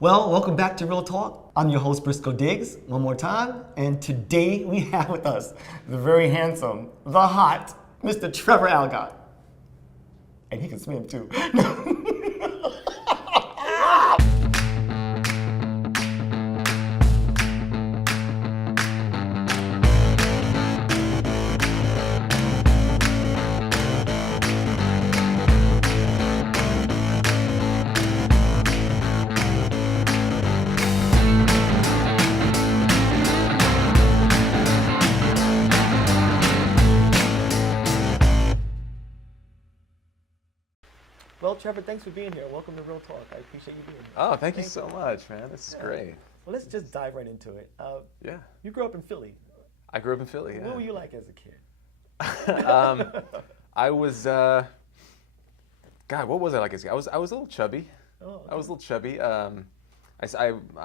Well, welcome back to Real Talk. I'm your host, Briscoe Diggs, one more time. And today we have with us the very handsome, the hot, Mr. Trevor Algatt. And he can swim too. Well, Trevor, thanks for being here. Welcome to Real Talk. I appreciate you being here. Oh, thank you so much, man. This is great. Well, let's just dive right into it. Yeah. You grew up in Philly. I grew up in Philly, yeah. What were you like as a kid? I was, God, what was I like as a kid? I was a little chubby. Oh, okay. I was a little chubby. I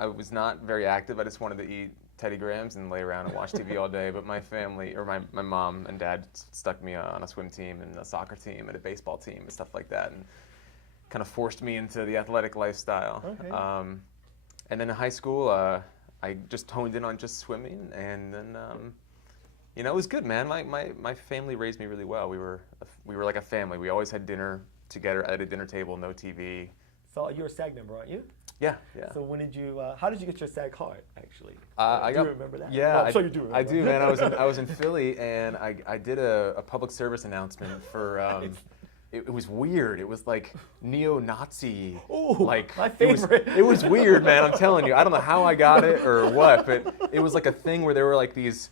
was not very active. I just wanted to eat Teddy Grahams and lay around and watch TV all day. But my family, or my mom and dad stuck me on a swim team and a soccer team and a baseball team and stuff like that. And kind of forced me into the athletic lifestyle. Okay. And then in high school, I just honed in on just swimming, and then it was good, man. My family raised me really well. We were like a family. We always had dinner together at a dinner table, no TV. So you're a SAG member, aren't you? Yeah. So when did you? How did you get your SAG card? Actually, do you remember that? Yeah, well, I'm sure you do remember. I do, man. I was in Philly, and I did a public service announcement for. It was weird. It was like neo-Nazi. Ooh, like my favorite. It was weird, man. I'm telling you. I don't know how I got it or what, but it was like a thing where there were like these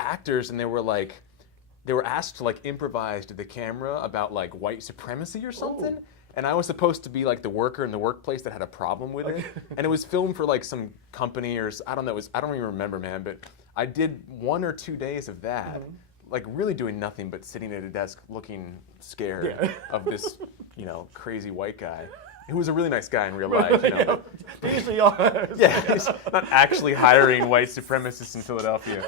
actors, and they were asked to like improvise to the camera about like white supremacy or something. Ooh. And I was supposed to be like the worker in the workplace that had a problem with it. And it was filmed for like some company or I don't know. I don't even remember, man. But I did 1 or 2 days of that. Mm-hmm. Like really doing nothing but sitting at a desk looking scared of this, crazy white guy. He was a really nice guy in real life, They usually are. Yeah, he's not actually hiring white supremacists in Philadelphia.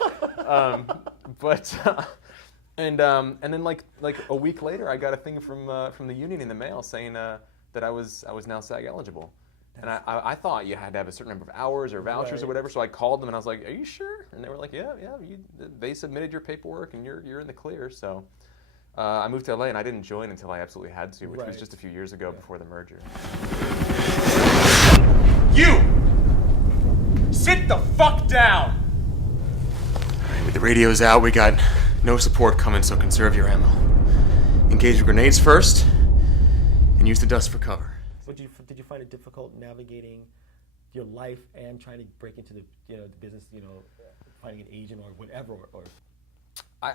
And then like a week later, I got a thing from the union in the mail saying that I was now SAG eligible. And I thought you had to have a certain number of hours or vouchers or whatever, so I called them and I was like, "Are you sure?" And they were like, "Yeah, they submitted your paperwork and you're in the clear." So I moved to LA and I didn't join until I absolutely had to, which was just a few years ago before the merger. You! Sit the fuck down! The radio's out, we got no support coming, so conserve your ammo. Engage with grenades first, and use the dust for cover. Did you find it difficult navigating your life and trying to break into the the business, finding an agent or whatever? Or I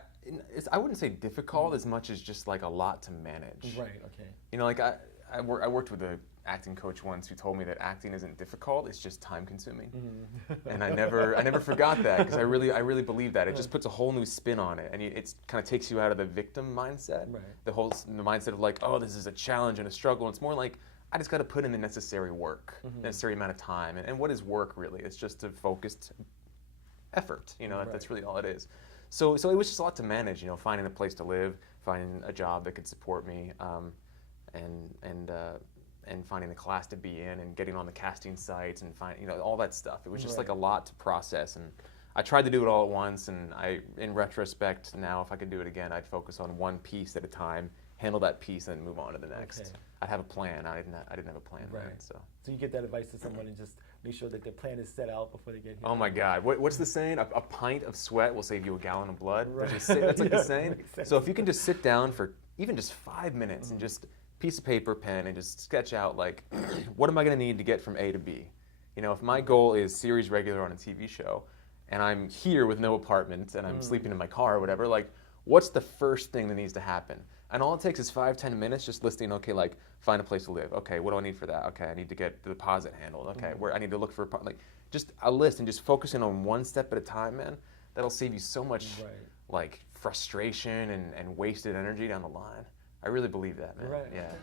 wouldn't say difficult as much as just like a lot to manage. Right. Okay. Like I worked with an acting coach once who told me that acting isn't difficult; it's just time consuming. Mm-hmm. And I never forgot that because I really believe that. It just puts a whole new spin on it, and it kind of takes you out of the victim mindset. Right. The mindset of like, oh, this is a challenge and a struggle. It's more like I just got to put in the necessary work, necessary amount of time. And what is work really? It's just a focused effort. That's really all it is. So it was just a lot to manage. Finding a place to live, finding a job that could support me, and finding the class to be in, and getting on the casting sites, and all that stuff. It was just like a lot to process. And I tried to do it all at once. And in retrospect, now if I could do it again, I'd focus on one piece at a time, handle that piece, and then move on to the next. Okay. I'd have a plan. I didn't have a plan. Right. So you get that advice to someone and just make sure that their plan is set out before they get here. Oh my God! What's the saying? A pint of sweat will save you a gallon of blood. Right. That's like the saying. So if you can just sit down for even just 5 minutes and just piece of paper, pen, and just sketch out like, what am I going to need to get from A to B? If my goal is series regular on a TV show, and I'm here with no apartment and I'm sleeping in my car or whatever, like, what's the first thing that needs to happen? And all it takes is 5-10 minutes just listing, okay, like find a place to live. Okay, what do I need for that? Okay, I need to get the deposit handled. Okay, where I need to look for like just a list, and just focusing on one step at a time, man. That'll save you so much like frustration and wasted energy down the line. I really believe that, man. Right. Yeah.